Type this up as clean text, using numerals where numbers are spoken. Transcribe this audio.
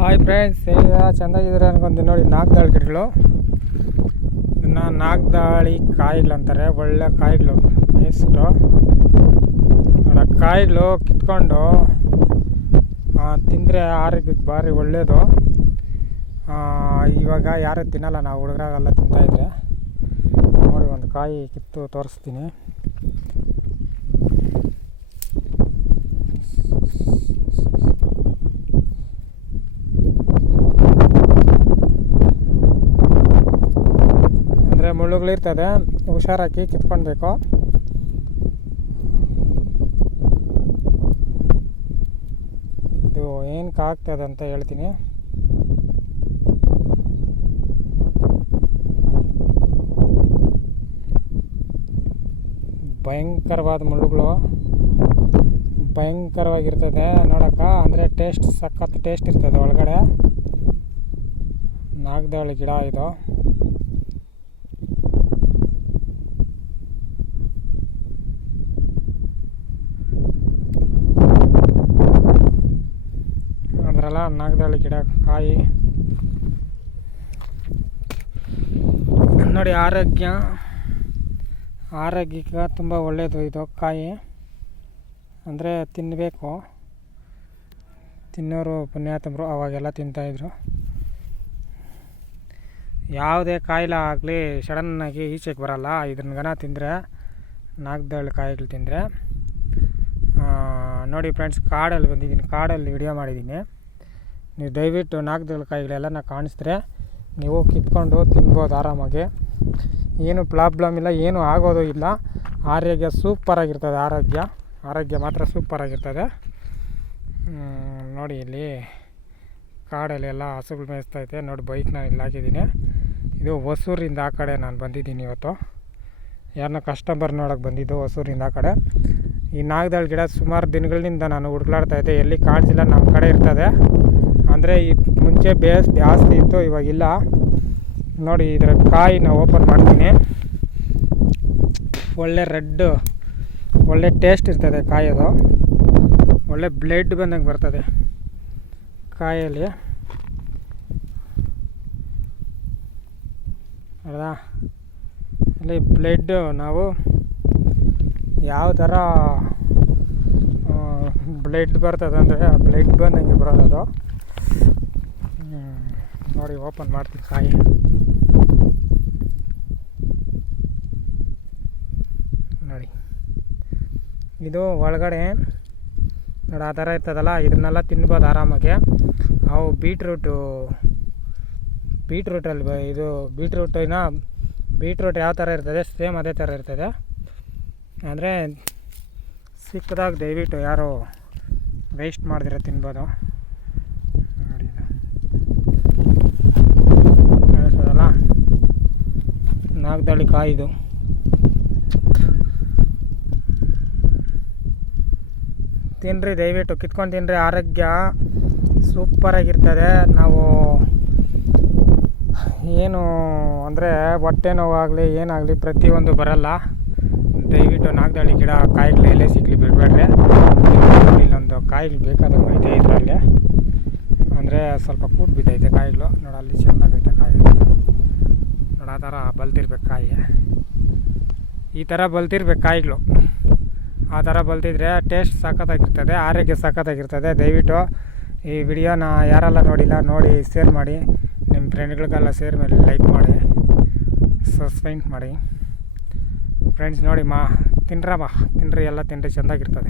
Hi friends, ಹೇಗಿದ್ದೀರಾ? ಚೆಂದಾಗಿದ್ದೀರಾ ಅನ್ಕೊಂತೀನಿ. ನೋಡಿ, ನಾಗದಾಳಿ ಗಿಡಗಳು, ಇದನ್ನು ನಾಗದಾಳಿ ಕಾಯಿಗಳು ಅಂತಾರೆ. ಒಳ್ಳೆ ಕಾಯಿಗಳು, ಎಷ್ಟು ನೋಡ ಕಾಯಿಗಳು ಕಿತ್ಕೊಂಡು ತಿಂದರೆ ಆರೋಗ್ಯಕ್ಕೆ ಭಾರಿ ಒಳ್ಳೆಯದು. ಇವಾಗ ಯಾರು ತಿನ್ನಲ್ಲ, ನಾವು ಹುಡುಗರಾಗೆಲ್ಲ ತಿಂತಾಯಿದ್ರೆ. ನೋಡಿ, ಒಂದು ಕಾಯಿ ಕಿತ್ತು ತೋರಿಸ್ತೀನಿ. ಅಂದರೆ ಮುಳ್ಳುಗಳಿರ್ತದೆ, ಹುಷಾರಾಗಿ ಕಿತ್ಕೊಳ್ಬೇಕು. ಇದು ಏನಕ್ಕೆ ಆಗ್ತದೆ ಅಂತ ಹೇಳ್ತೀನಿ. ಭಯಂಕರವಾದ ಮುಳ್ಳುಗಳು, ಭಯಂಕರವಾಗಿರ್ತದೆ ನೋಡೋಕೆ. ಅಂದರೆ ಟೇಸ್ಟ್ ಸಖತ್ ಟೇಸ್ಟ್ ಇರ್ತದೆ ಒಳಗಡೆ. ನಾಗದಾಳಿ ಗಿಡ ಇದು. ಅದರಲ್ಲ ನಾಗದಾಳಿ ಗಿಡ ಕಾಯಿ ನೋಡಿ. ಆರೋಗ್ಯಕ್ಕೆ ತುಂಬ ಒಳ್ಳೆಯದು ಇದು ಕಾಯಿ. ಅಂದರೆ ತಿನ್ನಬೇಕು, ತಿನ್ನೋರು ಪುಣ್ಯಾತ್ಮರು ಅವಾಗೆಲ್ಲ ತಿಂತಾಯಿದ್ರು. ಯಾವುದೇ ಕಾಯಿಲೆ ಆಗಲಿ ಸಡನ್ನಾಗಿ ಈಚೆಗೆ ಬರಲ್ಲ. ಇದನ್ನ ತಿಂದರೆ, ನಾಗದಾಳಿ ಕಾಯಿಗಳು ತಿಂದರೆ. ನೋಡಿ ಫ್ರೆಂಡ್ಸ್, ಕಾಡಲ್ಲಿ ಬಂದಿದ್ದೀನಿ, ಕಾಡಲ್ಲಿ ವಿಡಿಯೋ ಮಾಡಿದ್ದೀನಿ. ನೀವು ದಯವಿಟ್ಟು ನಾಗದಾಳಿ ಕಾಯಿಗಳೆಲ್ಲ ಕಾಣಿಸಿದ್ರೆ ನೀವು ಕಿತ್ಕೊಂಡು ತಿನ್ಬೋದು ಆರಾಮಾಗಿ. ಏನು ಪ್ರಾಬ್ಲಮ್ ಇಲ್ಲ, ಏನು ಆಗೋದು ಇಲ್ಲ. ಆರೋಗ್ಯ ಸೂಪರಾಗಿರ್ತದೆ. ಆರೋಗ್ಯ ಮಾತ್ರ ಸೂಪರಾಗಿರ್ತದೆ. ನೋಡಿ, ಇಲ್ಲಿ ಕಾಡಲ್ಲಿ ಎಲ್ಲ ಹಸುಗಳು ಮೇಯಿಸ್ತೈತೆ. ನೋಡಿ, ಬೈಕ್ ನಾನು ಇಲ್ಲಿ ಹಾಕಿದ್ದೀನಿ. ಇದು ಹೊಸೂರಿಂದ ಆ ಕಡೆ ನಾನು ಬಂದಿದ್ದೀನಿ ಇವತ್ತು. ಯಾರನ್ನ ಕಸ್ಟಮರ್ ನೋಡೋಕೆ ಬಂದಿದ್ದು ಹೊಸೂರಿಂದ ಆ ಕಡೆ. ಈ ನಾಗದಾಳಿ ಗಿಡ ಸುಮಾರು ದಿನಗಳಿಂದ ನಾನು ಹುಡುಕ್ಲಾಡ್ತಾಯಿದ್ದೆ, ಎಲ್ಲಿ ಕಾಣಿಸಿಲ್ಲ. ನಮ್ಮ ಕಡೆ ಇರ್ತದೆ. ಅಂದರೆ ಈ ಮುಂಚೆ ಜಾಸ್ತಿ ಇತ್ತು, ಇವಾಗಿಲ್ಲ. ನೋಡಿ, ಇದರ ಕಾಯಿನ ಓಪನ್ ಮಾಡ್ತೀನಿ. ಒಳ್ಳೆ ರೆಡ್, ಒಳ್ಳೆ ಟೇಸ್ಟ್ ಇರ್ತದೆ ಕಾಯೋದು. ಒಳ್ಳೆ ಬ್ಲಡ್ ಬಂದಂಗೆ ಬರ್ತದೆ ಕಾಯಲ್ಲಿ, ಅಲ್ಲ. ಅಲ್ಲಿ ಬ್ಲಡ್ ನಾವು ಯಾವ ಥರ ಬ್ಲಡ್ ಬರ್ತದೆ ಅಂದರೆ ಬ್ಲಡ್ ಬಂದಂಗೆ ಬರೋದು. ನೋಡಿ, ಓಪನ್ ಮಾಡ್ತೀನಿ ಕಾಯಿ. ನೋಡಿ, ಇದು ಒಳಗಡೆ ನೋಡಿ ಆ ಥರ ಇರ್ತದಲ್ಲ, ಇದನ್ನೆಲ್ಲ ತಿನ್ಬೋದು ಆರಾಮಾಗಿ. ಅವು ಬೀಟ್ರೂಟಲ್ಲಿ ಇದು ಬೀಟ್ರೂಟ್ ಯಾವ ಥರ ಇರ್ತದೆ ಸೇಮ್ ಅದೇ ಥರ ಇರ್ತದೆ. ಅಂದರೆ ಸಿಕ್ಕದಾಗ ದಯವಿಟ್ಟು ಯಾರು ವೇಸ್ಟ್ ಮಾಡಿದ್ರೆ ತಿನ್ಬೋದು. ನೋಡಿ, ಇದು ಕಾಣಿಸೋದಲ್ಲ ನಾಗದಾಳಿ ಕಾಯಿದು. ತಿನ್ನಿರಿ, ದಯವಿಟ್ಟು ಕಿತ್ಕೊಂಡು ತಿನ್ನಿರಿ. ಆರೋಗ್ಯ ಸೂಪರಾಗಿರ್ತದೆ. ನಾವು ಏನು ಅಂದರೆ ಹೊಟ್ಟೆ ನೋವಾಗಲಿ ಏನಾಗಲಿ ಪ್ರತಿಯೊಂದು ಬರಲ್ಲ. ದಯವಿಟ್ಟು ನಾಗದಾಳಿ ಗಿಡ ಕಾಯಿಗಳು ಎಲ್ಲೇ ಸಿಕ್ಕಲಿ ಬಿಡಬೇಡ್ರಿ. ಇಲ್ಲೊಂದು ಕಾಯಿಗಳು ಬೇಕಾದಂಗೆ ಐತೆ ಇದರಲ್ಲಿ. ಅಂದರೆ ಸ್ವಲ್ಪ ಕೂಟ್ ಬಿದ್ದೈತೆ ಕಾಯಿಗಳು. ನೋಡಿ, ಅಲ್ಲಿ ಚೆನ್ನಾಗೈತೆ ಕಾಯಿ. ನೋಡಿ, ಆ ಥರ ಬಲ್ತಿರ್ಬೇಕು ಕಾಯಿ. ಈ ಥರ ಬಲ್ತಿರ್ಬೇಕು ಕಾಯಿಗಳು. ಆ ಥರ ಬಲ್ತಿದ್ರೆ ಟೇಸ್ಟ್ ಸಖತ್ತಾಗಿರ್ತದೆ, ಆರೋಗ್ಯ ಸಖತ್ತಾಗಿರ್ತದೆ. ದಯವಿಟ್ಟು ಈ ವಿಡಿಯೋನ ಯಾರೆಲ್ಲ ನೋಡಿಲ್ಲ ನೋಡಿ ಶೇರ್ ಮಾಡಿ. ನಿಮ್ಮ ಫ್ರೆಂಡ್ಗಳಿಗೆಲ್ಲ ಶೇರ್ ಮಾಡಿ, ಲೈಕ್ ಮಾಡಿ, ಸಬ್ಸ್ಕ್ರೈಬ್ ಮಾಡಿ ಫ್ರೆಂಡ್ಸ್. ನೋಡಿ ತಿನ್ನಿರಿ, ಎಲ್ಲ ತಿನ್ನಿರಿ, ಚೆಂದಾಗಿರ್ತದೆ.